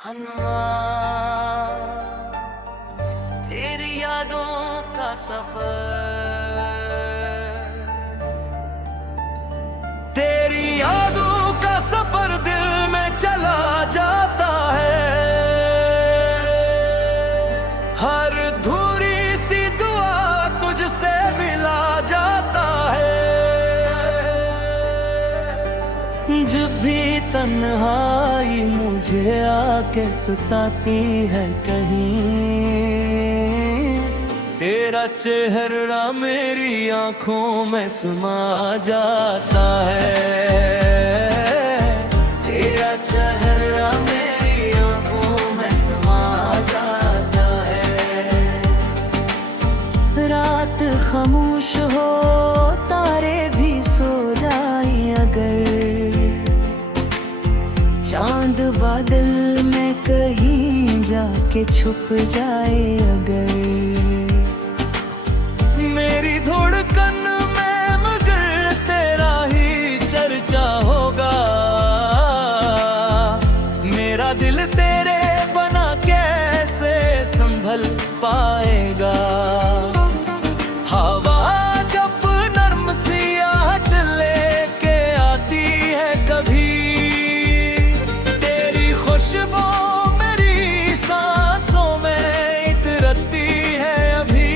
हनुमान तेरी यादों का सफर, तेरी यादों का सफर दिल में चला जाता है। हर धूरी सी दुआ तुझसे मिला जाता है। जब भी तन्हाई मुझे आके सताती है कहीं, तेरा चेहरा मेरी आंखों में समा जाता है। तेरा चेहरा मेरी आंखों में समा जाता है। रात खामोश हो तारे भी सो जाए अगर, चांद बादल में कहीं जाके छुप जाए अगर, मेरी धड़कन में मगर तेरा ही चर्चा होगा। मेरा दिल तेरे बना कैसे संभल पाएगा। हवा जब नर्म सी आहट लेके आती है कभी, खुशबू मेरी सांसों में इतरती है अभी।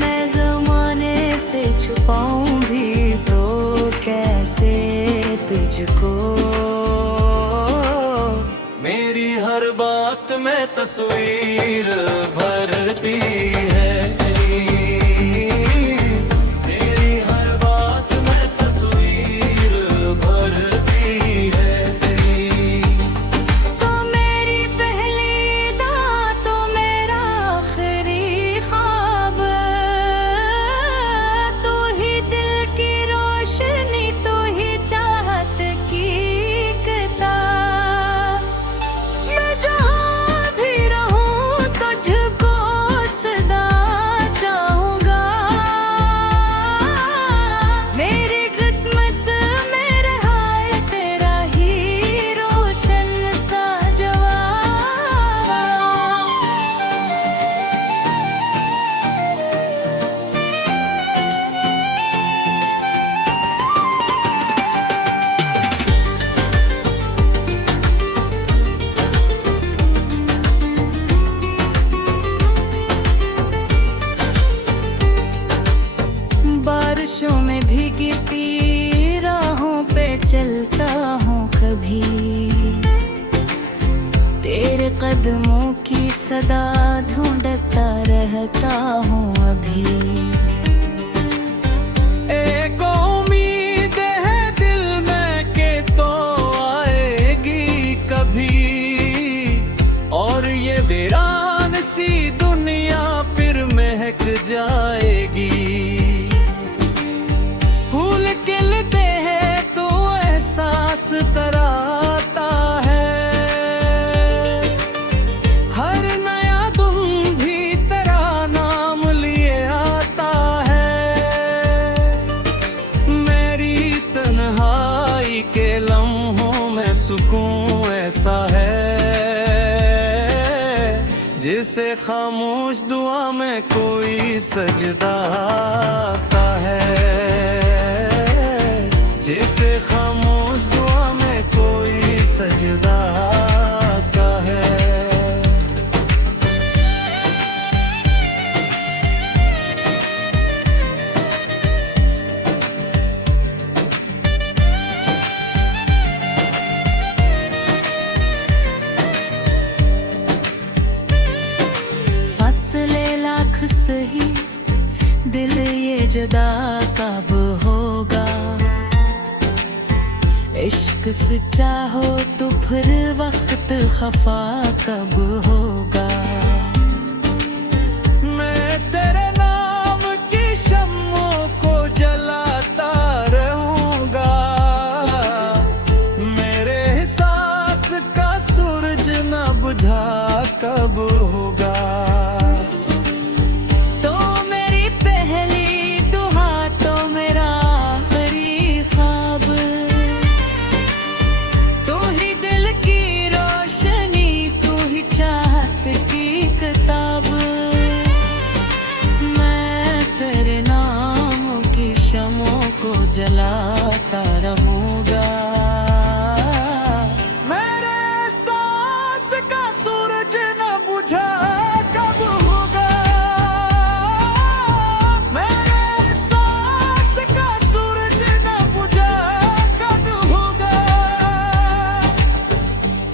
मैं ज़माने से छुपाऊं भी तो कैसे तुझको, मेरी हर बात में तस्वीर भरती है। बारिशों में भीगती राहों पे चलता हूँ कभी, तेरे कदमों की सदा ढूंढता रहता हूँ अभी। एक उम्मीद है दिल में के तो आएगी कभी, और ये वीरान सी दुनिया फिर महक जाएगी। तराता है हर नया तुम भी तेरा नाम लिए आता है। मेरी तन्हाई के लम्हों में सुकून ऐसा है, जिसे खामोश दुआ में कोई सजदा आता है। जिसे खामोश दुआ में कोई सजदा आता है। फसले लाख सही दिल ये जुदा कब होगा। इश्क सच्चा हो तो फिर वक्त खफा कब होगा। मैं तेरे नाम की शम्मों को जलाता रहूंगा। मेरे एहसास का सूरज न बुझा कब होगा। तो मेरी पहली दुआ तो मेरा आखिरी ख्वाब, तू ही दिल की रोशनी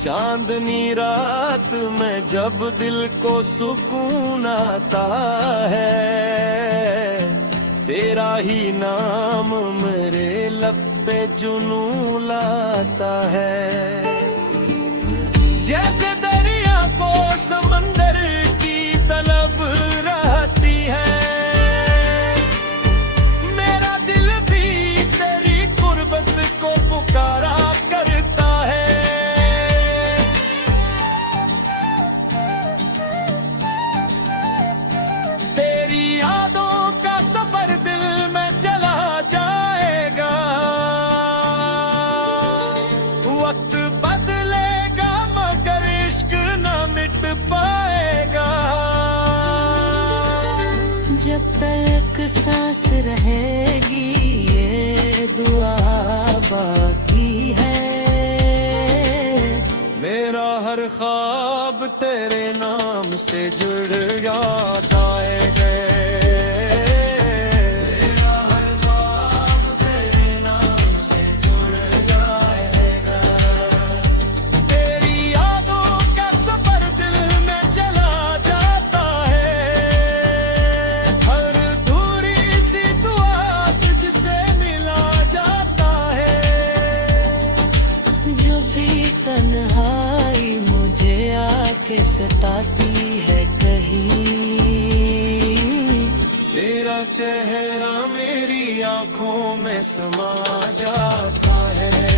चांदनी रात में जब दिल को सुकून आता है, तेरा ही नाम मेरे लब पे जुनू लाता है। जैसे दरिया को समंदर की तलब रहती है, मेरा दिल भी तेरी गुर्बत को पुकारा करता है। तेरी यादों का सफर दिल में चला जाएगा, वक्त बदलेगा मगर इश्क न मिट पाएगा। जब तक सांस रहेगी ये दुआ बाकी है, मेरा हर ख्वाब तेरे नाम से जुड़ जाता है। मेरा हर ख्वाब तेरे नाम से जुड़ जाएगा। तेरी यादों का सफर दिल में चला जाता है, हर दूरी सी दुआ तुझसे मिला जाता है। जो भी तन्हाई मुझे आके सताती है कहीं, तेरा चेहरा मेरी आंखों में समा जाता है।